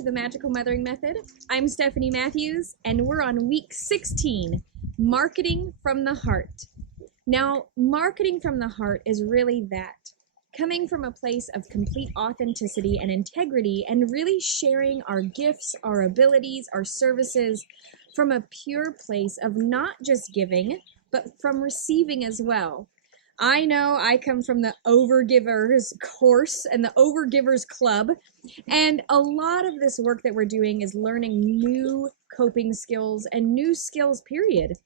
to the Magical Mothering Method. I'm Stephanie Matthews, and we're on week 16, Marketing from the Heart. Now, marketing from the heart is really that, coming from a place of complete authenticity and integrity and really sharing our gifts, our abilities, our services from a pure place of not just giving, but from receiving as well. I know I come from the Overgivers course and the Overgivers Club, and a lot of this work that we're doing is learning new coping skills and new skills, period.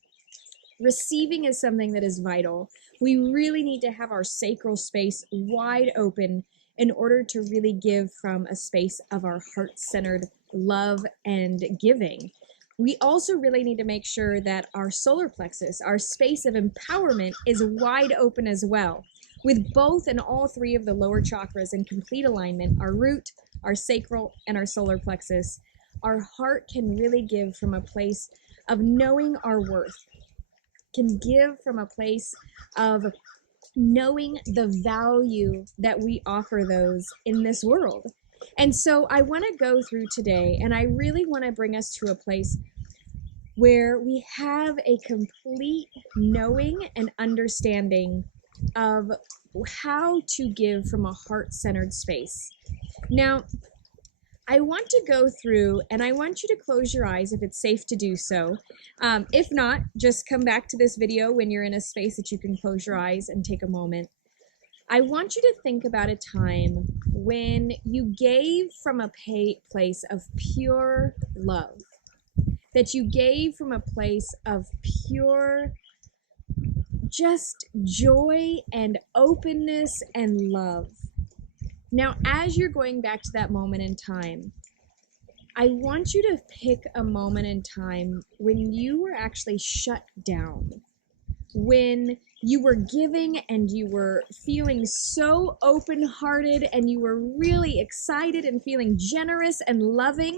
Receiving is something that is vital. We really need to have our sacral space wide open in order to really give from a space of our heart-centered love and giving. We also really need to make sure that our solar plexus, our space of empowerment, is wide open as well. With both and all three of the lower chakras in complete alignment, our root, our sacral, and our solar plexus, our heart can really give from a place of knowing our worth, can give from a place of knowing the value that we offer those in this world. And so I want to go through today, and I really want to bring us to a place where we have a complete knowing and understanding of how to give from a heart-centered space. Now, I want to go through, and I want you to close your eyes if it's safe to do so. If not, just come back to this video when you're in a space that you can close your eyes and take a moment. I want you to think about a time when you gave from a place of pure love, that you gave from a place of pure just joy and openness and love. Now, as you're going back to that moment in time, I want you to pick a moment in time when you were actually shut down, when you were giving and you were feeling so open-hearted and you were really excited and feeling generous and loving,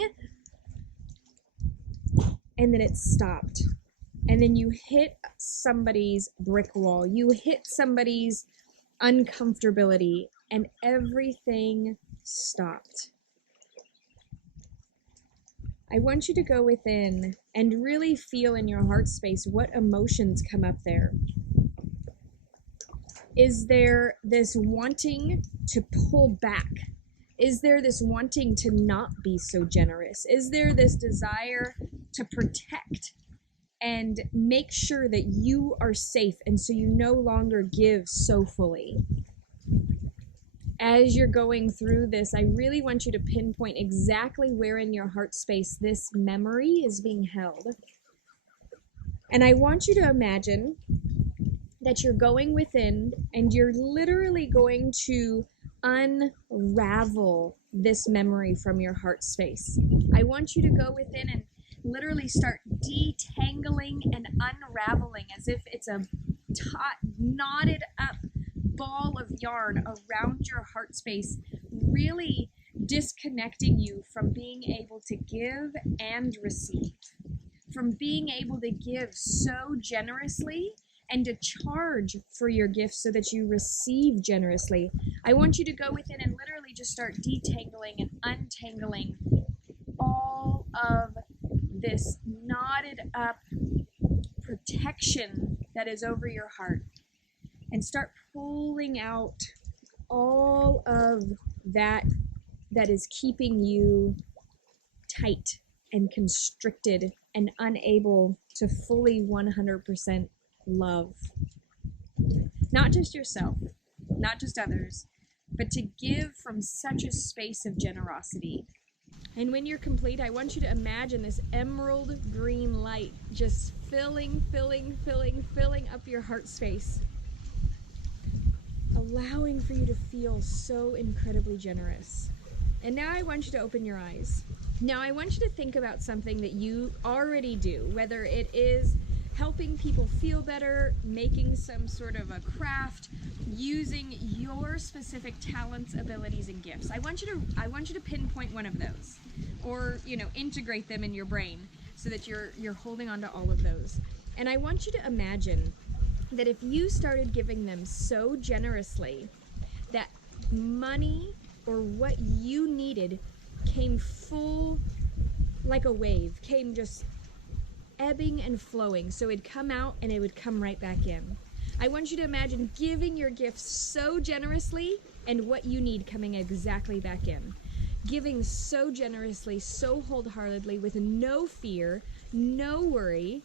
and then it stopped. And then you hit somebody's brick wall. You hit somebody's uncomfortability, and everything stopped. I want you to go within and really feel in your heart space what emotions come up there. Is there this wanting to pull back? Is there this wanting to not be so generous? Is there this desire to protect and make sure that you are safe and so you no longer give so fully? As you're going through this, I really want you to pinpoint exactly where in your heart space this memory is being held. And I want you to imagine that you're going within and you're literally going to unravel this memory from your heart space. I want you to go within and literally start detangling and unraveling as if it's a knotted up ball of yarn around your heart space, really disconnecting you from being able to give and receive, from being able to give so generously and to charge for your gifts so that you receive generously. I want you to go within and literally just start detangling and untangling all of this knotted up protection that is over your heart, and start pulling out all of that is keeping you tight and constricted and unable to fully 100% love. Not just yourself, not just others, but to give from such a space of generosity. And when you're complete, I want you to imagine this emerald green light just filling up your heart space, allowing for you to feel so incredibly generous. And now I want you to open your eyes. Now I want you to think about something that you already do, whether it is helping people feel better, making some sort of a craft, using your specific talents, abilities, and gifts. I want you to pinpoint one of those, or integrate them in your brain so that you're holding on to all of those. And I want you to imagine that if you started giving them so generously that money or what you needed came full, like a wave, came just ebbing and flowing. So it'd come out and it would come right back in. I want you to imagine giving your gifts so generously and what you need coming exactly back in. Giving so generously, so wholeheartedly, with no fear, no worry.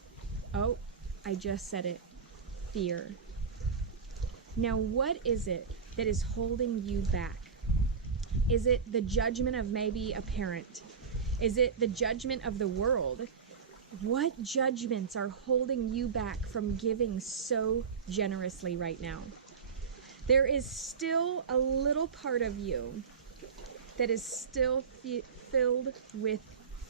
Oh, I just said it. Fear. Now, what is it that is holding you back? Is it the judgment of maybe a parent? Is it the judgment of the world? What judgments are holding you back from giving so generously right now? There is still a little part of you that is still filled with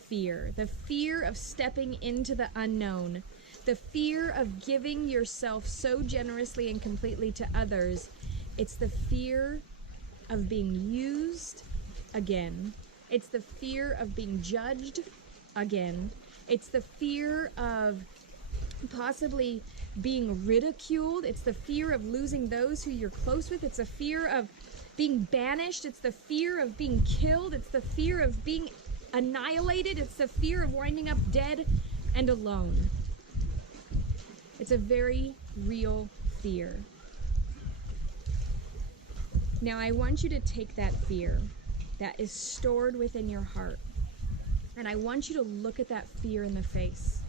fear. The fear of stepping into the unknown. The fear of giving yourself so generously and completely to others. It's the fear of being used again. It's the fear of being judged again. It's the fear of possibly being ridiculed. It's the fear of losing those who you're close with. It's a fear of being banished. It's the fear of being killed. It's the fear of being annihilated. It's the fear of winding up dead and alone. It's a very real fear. Now, I want you to take that fear that is stored within your heart, and I want you to look at that fear in the face.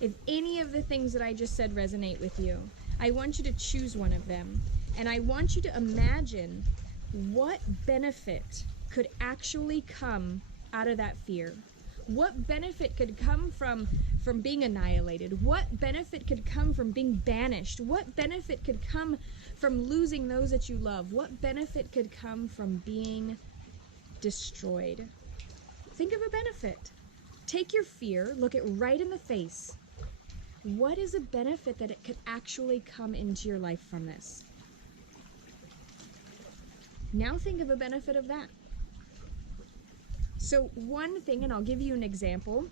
If any of the things that I just said resonate with you, I want you to choose one of them, and I want you to imagine what benefit could actually come out of that fear. What benefit could come from being annihilated? What benefit could come from being banished? What benefit could come from losing those that you love? What benefit could come from being destroyed? Think of a benefit. Take your fear, look it right in the face. What is a benefit that it could actually come into your life from this? Now think of a benefit of that. So one thing, and I'll give you an example,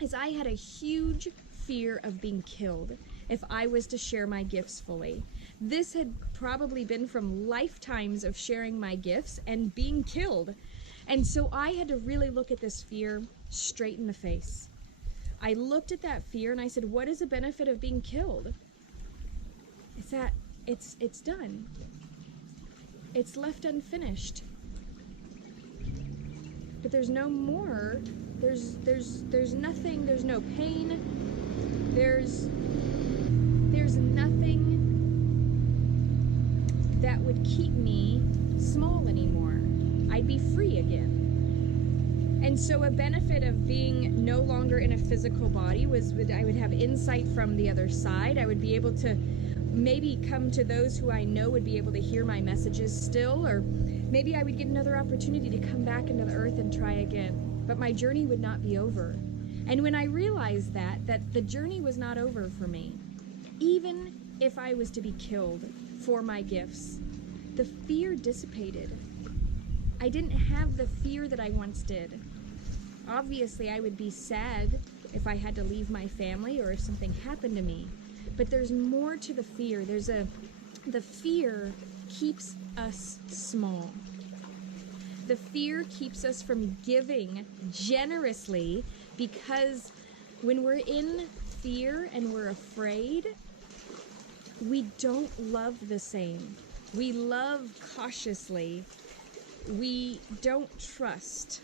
is I had a huge fear of being killed if I was to share my gifts fully. This had probably been from lifetimes of sharing my gifts and being killed. And so I had to really look at this fear straight in the face. I looked at that fear and I said, what is the benefit of being killed? It's that it's done. It's left unfinished. But there's no more. There's nothing, there's no pain. There's nothing that would keep me small anymore. I'd be free again. And so a benefit of being no longer in a physical body was I would have insight from the other side. I would be able to maybe come to those who I know would be able to hear my messages still, or maybe I would get another opportunity to come back into the earth and try again. But my journey would not be over. And when I realized that the journey was not over for me, even if I was to be killed for my gifts, the fear dissipated. I didn't have the fear that I once did. Obviously, I would be sad if I had to leave my family or if something happened to me. But there's more to the fear. The fear keeps us small. The fear keeps us from giving generously, because when we're in fear and we're afraid, we don't love the same. We love cautiously. We don't trust.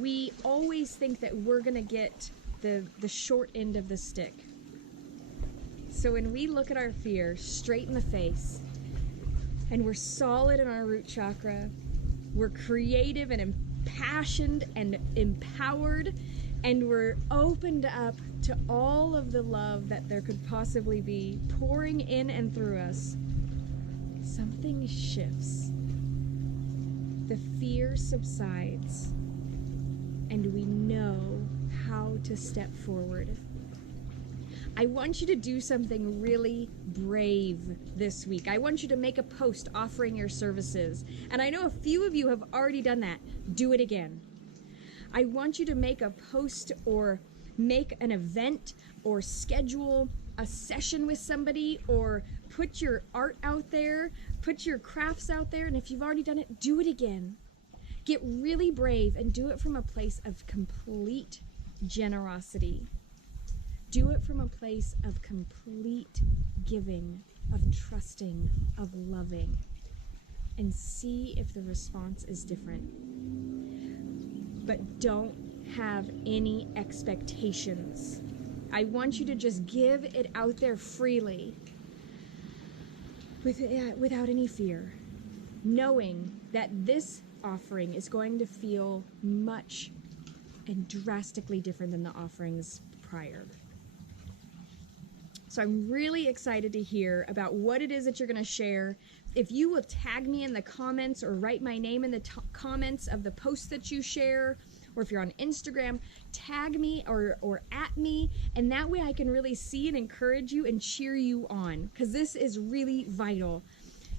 We always think that we're going to get the short end of the stick. So when we look at our fear straight in the face, and we're solid in our root chakra, we're creative and impassioned and empowered, and we're opened up to all of the love that there could possibly be pouring in and through us, something shifts. The fear subsides, and we know how to step forward. I want you to do something really brave this week. I want you to make a post offering your services. And I know a few of you have already done that. Do it again. I want you to make a post or make an event or schedule a session with somebody, or put your art out there, put your crafts out there. And if you've already done it, do it again. Get really brave and do it from a place of complete generosity. Do it from a place of complete giving, of trusting, of loving, and see if the response is different. But don't have any expectations. I want you to just give it out there freely without any fear, knowing that this offering is going to feel much and drastically different than the offerings prior. So I'm really excited to hear about what it is that you're going to share. If you will tag me in the comments or write my name in the comments of the posts that you share, or if you're on Instagram, tag me or at me, and that way I can really see and encourage you and cheer you on, because this is really vital.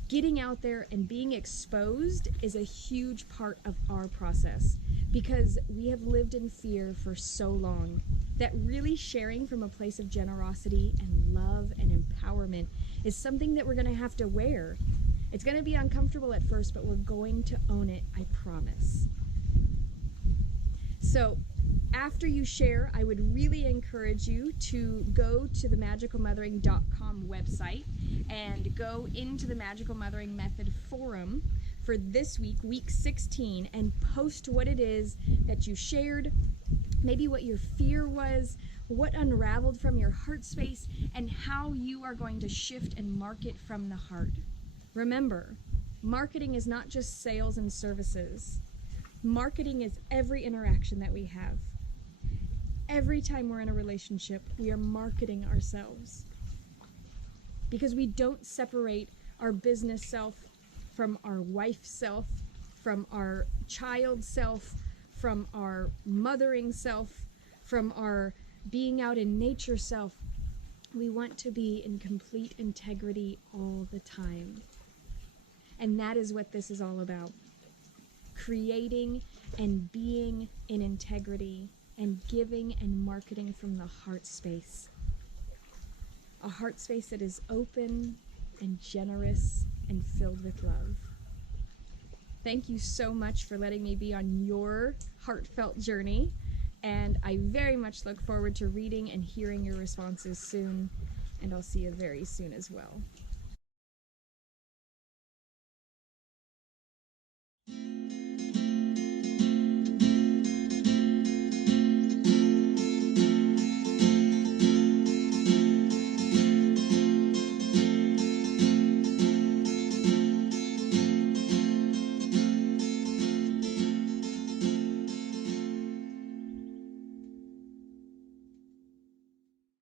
Getting out there and being exposed is a huge part of our process, because we have lived in fear for so long that really sharing from a place of generosity and love and empowerment is something that we're going to have to wear. It's going to be uncomfortable at first, but we're going to own it, I promise. So after you share, I would really encourage you to go to the magicalmothering.com website and go into the Magical Mothering Method forum for this week, week 16, and post what it is that you shared, maybe what your fear was, what unraveled from your heart space, and how you are going to shift and market from the heart. Remember, marketing is not just sales and services. Marketing is every interaction that we have. Every time we're in a relationship, we are marketing ourselves, because we don't separate our business self from our wife self, from our child self, from our mothering self, from our being out in nature self. We want to be in complete integrity all the time. And that is what this is all about. Creating and being in integrity and giving and marketing from the heart space. A heart space that is open and generous and filled with love. Thank you so much for letting me be on your heartfelt journey, and I very much look forward to reading and hearing your responses soon, and I'll see you very soon as well.